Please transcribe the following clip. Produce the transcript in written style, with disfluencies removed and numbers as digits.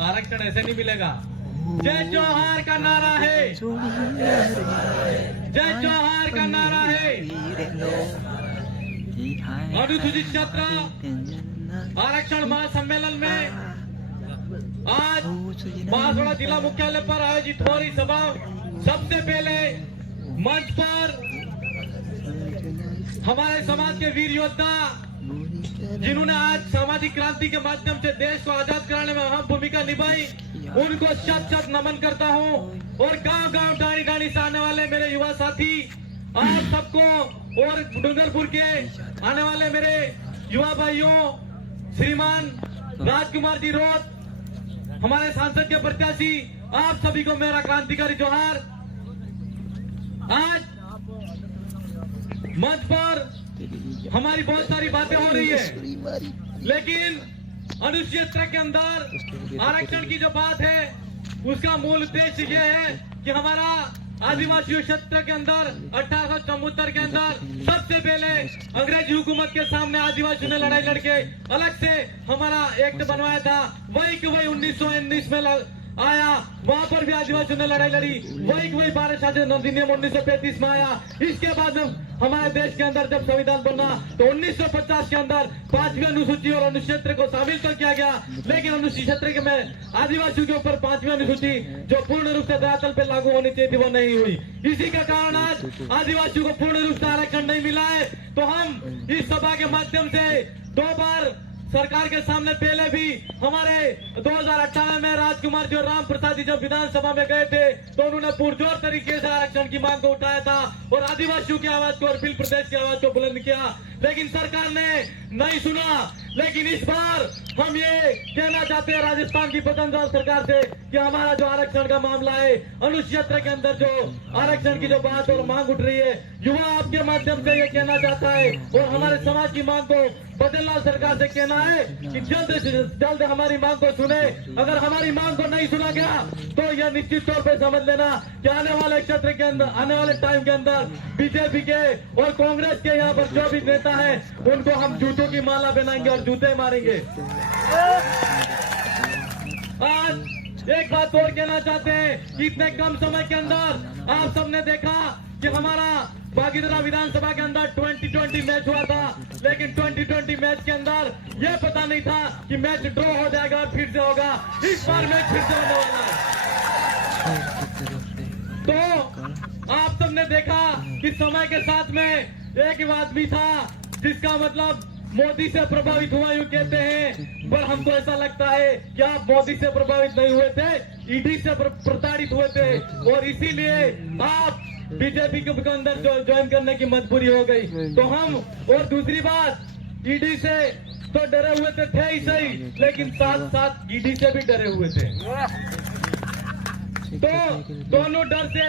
आरक्षण ऐसे नहीं मिलेगा। जय जोहार का नारा है, जय जोहार का नारा है। अनुसूचित क्षेत्र आरक्षण महासम्मेलन में आज बांसवाड़ा जिला मुख्यालय पर आयोजित हो रही सभा, सबसे पहले मंच पर हमारे समाज के वीर योद्धा जिन्होंने आज सामाजिक क्रांति के माध्यम से देश को आजाद कराने में अहम भूमिका निभाई, उनको शत शत नमन करता हूं। और गांव गांव डाणी डाणी से आने वाले मेरे युवा साथी आप सबको, और डूंगरपुर के आने वाले मेरे युवा भाइयों, श्रीमान राजकुमार जी रोत, हमारे सांसद के प्रत्याशी, आप सभी को मेरा क्रांतिकारी जोहार। आज मंच पर हमारी बहुत सारी बातें हो रही है, लेकिन अनुसूचित क्षेत्र के अंदर आरक्षण की जो बात है उसका मूल उद्देश्य ये है कि हमारा आदिवासी क्षेत्र के अंदर 1874 के अंदर सबसे पहले अंग्रेजी हुकूमत के सामने आदिवासियों ने लड़ाई लड़के अलग से हमारा एक्ट बनवाया था। वही कि वही 1919 में आया, वहां पर भी आदिवासियों ने लड़ाई लड़ी। वही भारत शासन अधिनियम 1935 में आया। इसके बाद हमारे देश के अंदर जब संविधान बना तो 1950 के अंदर 5वीं अनुसूची और अनुसूचित क्षेत्र को शामिल तो किया गया, लेकिन अनुसूचित क्षेत्र के में आदिवासियों के ऊपर 5वीं अनुसूची जो पूर्ण रूप से धरातल पे लागू होनी चाहिए थी वो नहीं हुई। इसी का कारण आज आदिवासियों को पूर्ण रूप से आरक्षण नहीं मिला है। तो हम इस सभा के माध्यम से 2 बार सरकार के सामने पहले भी हमारे 2018 में राजकुमार जी और राम प्रसाद जी जब विधानसभा में गए थे तो उन्होंने पुरजोर तरीके से आरक्षण की मांग को उठाया था और आदिवासियों की आवाज को और बिल प्रदेश की आवाज को बुलंद किया, लेकिन सरकार ने नहीं सुना। लेकिन इस बार हम ये कहना चाहते हैं राजस्थान की स्वतंत्र सरकार से कि हमारा जो आरक्षण का मामला है, अनुसूचित क्षेत्र के अंदर जो आरक्षण की जो बात और मांग उठ रही है, युवा आपके माध्यम से ये कहना चाहता है और हमारे समाज की मांग को बदललाल सरकार से कहना है कि जल्द से जल्द हमारी मांग को सुने। अगर हमारी मांग को नहीं सुना गया तो यह निश्चित तौर पे समझ लेना कि आने वाले क्षेत्र के अंदर, आने वाले टाइम के अंदर बीजेपी के और कांग्रेस के यहाँ पर जो भी नेता है उनको हम जूतों की माला पहनाएंगे और जूते मारेंगे। आज एक बात और कहना चाहते हैं कि इतने कम समय के अंदर आप सबने देखा कि हमारा बागीदरा विधानसभा के अंदर 2020 मैच हुआ था, लेकिन 2020 मैच के अंदर यह पता नहीं था कि मैच ड्रॉ हो जाएगा और फिर से होगा। इस बार मैच फिर से होने वाला है। तो आप सबने देखा कि समय के साथ में एक आदमी था जिसका मतलब मोदी से प्रभावित हुआ यूं कहते हैं, पर हमको ऐसा लगता है कि आप मोदी से प्रभावित नहीं हुए थे, ईडी से प्रताड़ित हुए थे और इसीलिए आप बीजेपी के अंदर ज्वाइन करने की मजबूरी हो गई। तो हम, और दूसरी बात, ईडी से तो डरे हुए थे ही सही, लेकिन साथ साथ ईडी से भी डरे हुए थे। तो दोनों डर से